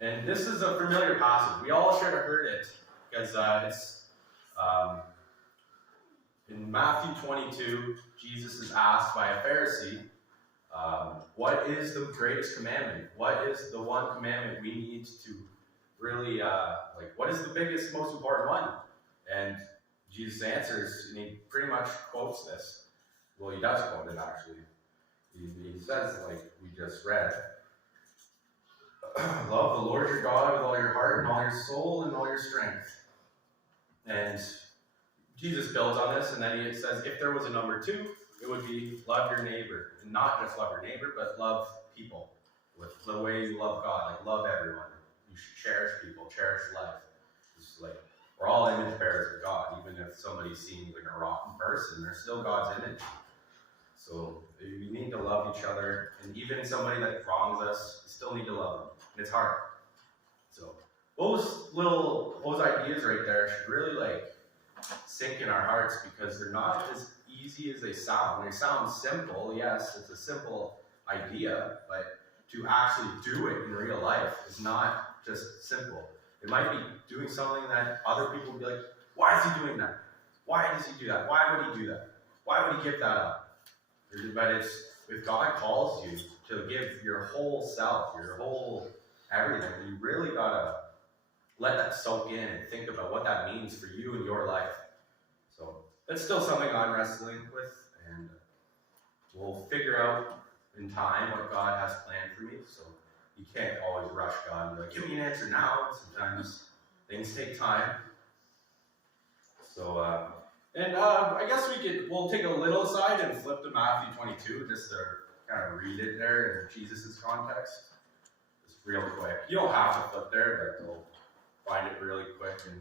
And this is a familiar passage. We all should have heard it because it's in Matthew 22, Jesus is asked by a Pharisee, what is the greatest commandment? What is the one commandment we need to really, what is the biggest, most important one? And Jesus answers, and he pretty much quotes this. Well, he does quote it, actually. He says, like we just read, love the Lord your God with all your heart and all your soul and all your strength. And Jesus builds on this, and then he says, if there was a number 2, it would be love your neighbor. And not just love your neighbor, but love people with the way you love God. Like, love everyone. You should cherish people, cherish life. It's like, we're all image bearers of God. Even if somebody seems like a rotten person, they're still God's image. So we need to love each other. And even somebody that wrongs us, we still need to love them. And it's hard. So those ideas right there should really sink in our hearts, because they're not as easy as they sound. They sound simple, yes, it's a simple idea, but to actually do it in real life is not just simple. It might be doing something that other people would be like, why is he doing that? Why does he do that? Why would he do that? Why would he give that up? But it's, if God calls you to give your whole self, your whole everything, you really gotta let that soak in and think about what that means for you and your life. So that's still something I'm wrestling with, and we'll figure out in time what God has planned for me. So you can't always rush God and be like, give me an answer now. Sometimes things take time. So, I guess we'll take a little aside and flip to Matthew 22, just to kind of read it there in Jesus' context. Just real quick. You don't have to flip there, but we'll find it really quick and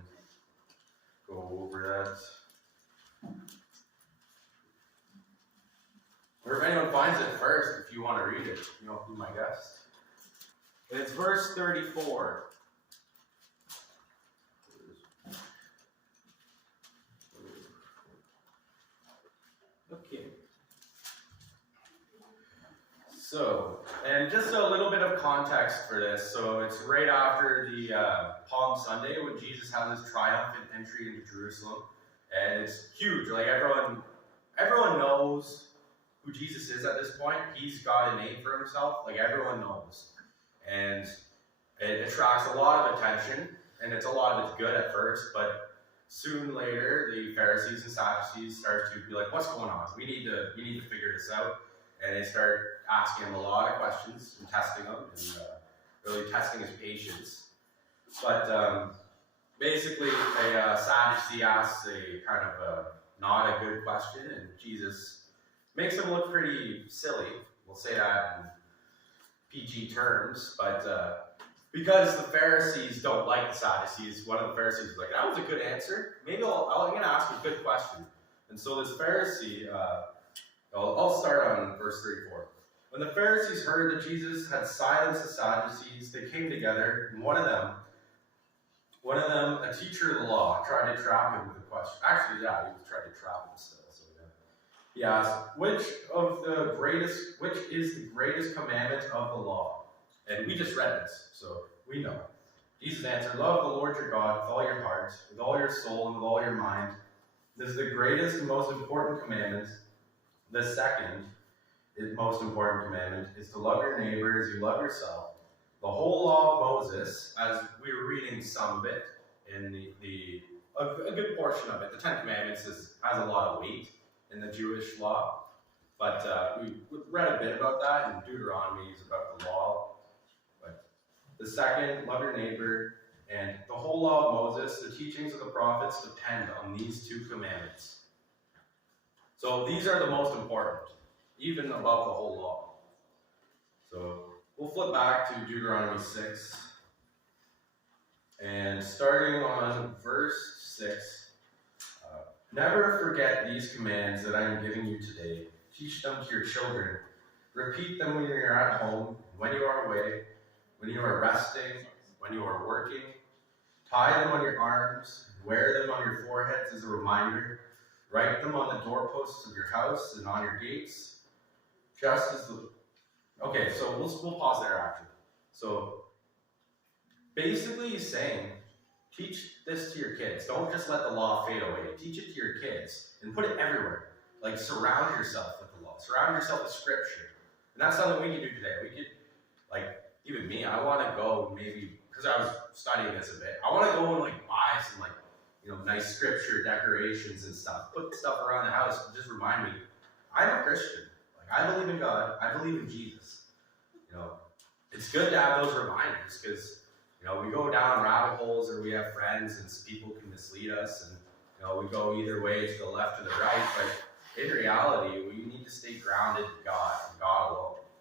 go over that. Or if anyone finds it first, if you want to read it, be my guest. It's verse 34. Okay. So, and just a little bit of context for this. So it's right after the Palm Sunday when Jesus has his triumphant entry into Jerusalem, and it's huge. Like everyone knows who Jesus is at this point. He's got a name for himself. Like everyone knows, and it attracts a lot of attention. And a lot of it's good at first, but soon later the Pharisees and Sadducees start to be like, "What's going on? We need to figure this out." And they start asking him a lot of questions and testing him, and really testing his patience. But basically, a Sadducee asks a kind of not a good question, and Jesus makes him look pretty silly. We'll say that in PG terms, but because the Pharisees don't like the Sadducees, one of the Pharisees is like, "That was a good answer. Maybe I'm going to ask you a good question." And so this Pharisee, I'll start on verse 34. When the Pharisees heard that Jesus had silenced the Sadducees, they came together, and one of them, a teacher of the law, tried to trap him with a question. Actually, yeah, he was trying to trap him still. So yeah. He asked, which is the greatest commandment of the law? And we just read this, so we know. Jesus answered, love the Lord your God with all your heart, with all your soul, and with all your mind. This is the greatest and most important commandment. The second most important commandment is to love your neighbor as you love yourself. The whole law of Moses, as we were reading some of it, in a good portion of it, the Ten Commandments has a lot of weight in the Jewish law. But we read a bit about that, and Deuteronomy is about the law. But the second, love your neighbor, and the whole law of Moses, the teachings of the prophets depend on these two commandments. So these are the most important, even above the whole law. So we'll flip back to Deuteronomy 6. And starting on verse 6, never forget these commands that I am giving you today. Teach them to your children. Repeat them when you're at home, when you are away, when you are resting, when you are working. Tie them on your arms, wear them on your foreheads as a reminder. Write them on the doorposts of your house and on your gates. Okay, so we'll pause there actually. So basically he's saying, teach this to your kids. Don't just let the law fade away. Teach it to your kids and put it everywhere. Like, surround yourself with the law. Surround yourself with Scripture. And that's something we can do today. We could, like, even me, I want to go maybe, because I was studying this a bit, I want to go and, like, buy some, like, nice Scripture decorations and stuff. Put stuff around the house and just remind me, I'm a Christian. Like, I believe in God. I believe in Jesus. It's good to have those reminders because, we go down rabbit holes or we have friends and people can mislead us and, we go either way to the left or the right. But in reality, we need to stay grounded in God and God alone.